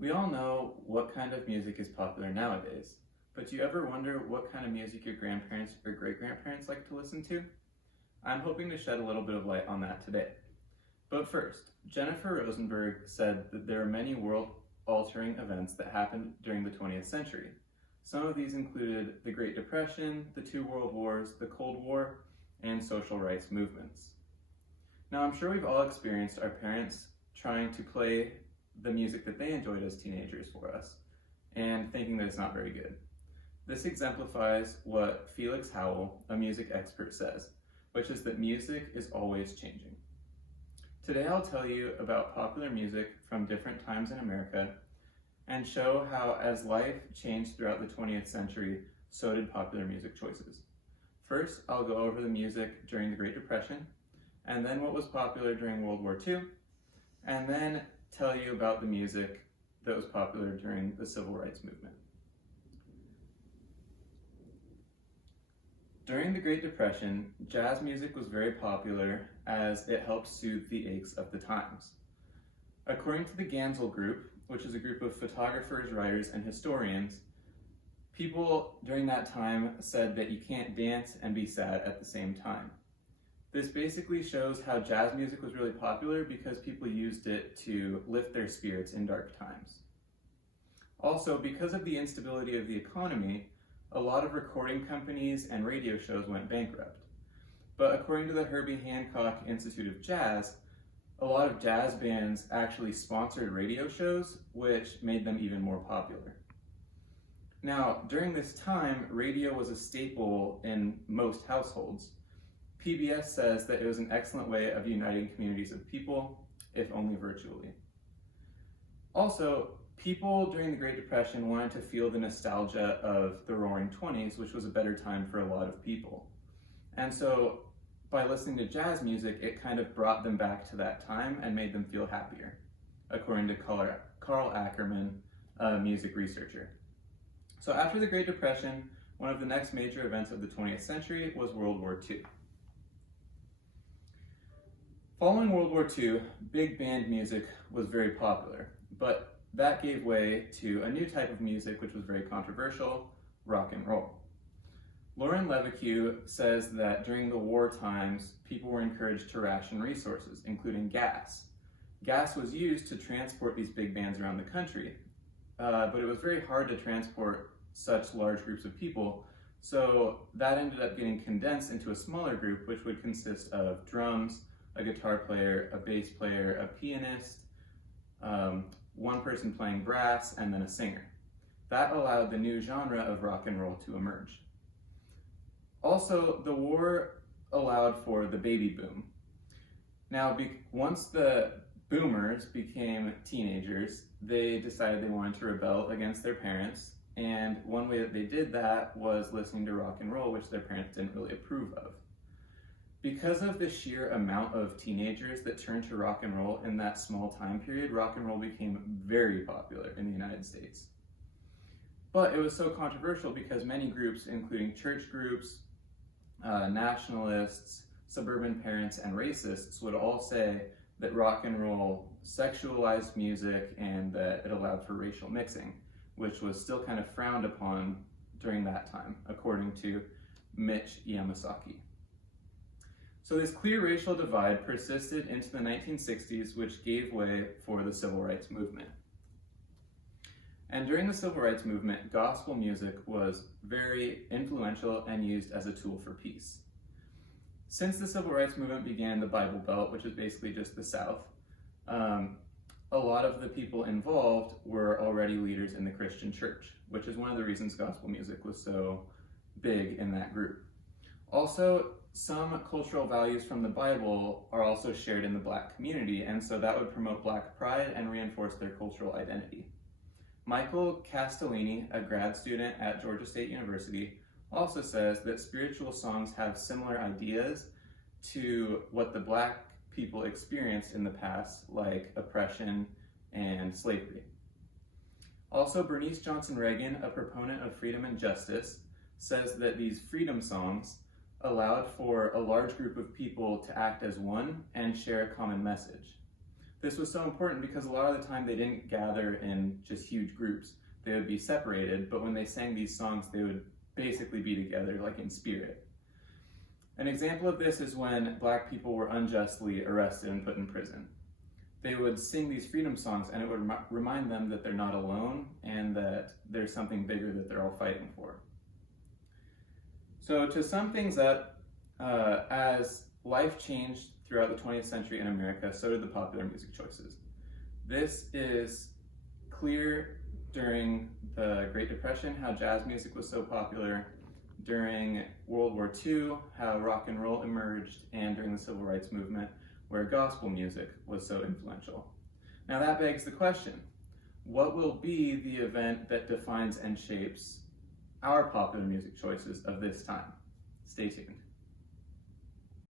We all know what kind of music is popular nowadays, but do you ever wonder what kind of music your grandparents or great-grandparents like to listen to? I'm hoping to shed a little bit of light on that today. But first, Jennifer Rosenberg said that there are many world-altering events that happened during the 20th century. Some of these included the Great Depression, the two World Wars, the Cold War, and social rights movements. Now, I'm sure we've all experienced our parents trying to play the music that they enjoyed as teenagers for us, and thinking that it's not very good. This exemplifies what Felix Howell, a music expert, says, which is that music is always changing. Today I'll tell you about popular music from different times in America and show how as life changed throughout the 20th century, so did popular music choices. First, I'll go over the music during the Great Depression, and then what was popular during World War II, and then tell you about the music that was popular during the Civil Rights Movement. During the Great Depression, jazz music was very popular as it helped soothe the aches of the times. According to the Gansel Group, which is a group of photographers, writers, and historians, people during that time said that you can't dance and be sad at the same time. This basically shows how jazz music was really popular because people used it to lift their spirits in dark times. Also, because of the instability of the economy, a lot of recording companies and radio shows went bankrupt. But according to the Herbie Hancock Institute of Jazz, a lot of jazz bands actually sponsored radio shows, which made them even more popular. Now, during this time, radio was a staple in most households. PBS says that it was an excellent way of uniting communities of people, if only virtually. Also, people during the Great Depression wanted to feel the nostalgia of the Roaring '20s, which was a better time for a lot of people. And so, by listening to jazz music, it kind of brought them back to that time and made them feel happier, according to Carl Ackerman, a music researcher. So after the Great Depression, one of the next major events of the 20th century was World War II. Following World War II, big band music was very popular, but that gave way to a new type of music which was very controversial, rock and roll. Lauren Levique says that during the war times, people were encouraged to ration resources, including gas. Gas was used to transport these big bands around the country, but it was very hard to transport such large groups of people, so that ended up getting condensed into a smaller group, which would consist of drums, a guitar player, a bass player, a pianist, one person playing brass, and then a singer. That allowed the new genre of rock and roll to emerge. Also, the war allowed for the baby boom. Now, once the boomers became teenagers, they decided they wanted to rebel against their parents, and one way that they did that was listening to rock and roll, which their parents didn't really approve of. Because of the sheer amount of teenagers that turned to rock and roll in that small time period, rock and roll became very popular in the United States. But it was so controversial because many groups, including church groups, nationalists, suburban parents, and racists would all say that rock and roll sexualized music and that it allowed for racial mixing, which was still kind of frowned upon during that time, according to Mitch Yamasaki. So this clear racial divide persisted into the 1960s, which gave way for the Civil Rights Movement. And during the Civil Rights Movement, gospel music was very influential and used as a tool for peace. Since the Civil Rights Movement began in the Bible Belt, which is basically just the South, a lot of the people involved were already leaders in the Christian church, which is one of the reasons gospel music was so big in that group. Also, some cultural values from the Bible are also shared in the Black community, and so that would promote Black pride and reinforce their cultural identity. Michael Castellini, a grad student at Georgia State University, also says that spiritual songs have similar ideas to what the Black people experienced in the past, like oppression and slavery. Also, Bernice Johnson Reagan, a proponent of freedom and justice, says that these freedom songs allowed for a large group of people to act as one and share a common message. This was so important because a lot of the time they didn't gather in just huge groups. They would be separated, but when they sang these songs, they would basically be together, like in spirit. An example of this is when Black people were unjustly arrested and put in prison. They would sing these freedom songs, and it would remind them that they're not alone and that there's something bigger that they're all fighting for. So to sum things up, as life changed throughout the 20th century in America, so did the popular music choices. This is clear during the Great Depression, how jazz music was so popular, during World War II, how rock and roll emerged, and during the Civil Rights Movement, where gospel music was so influential. Now that begs the question, what will be the event that defines and shapes our popular music choices of this time? Stay tuned.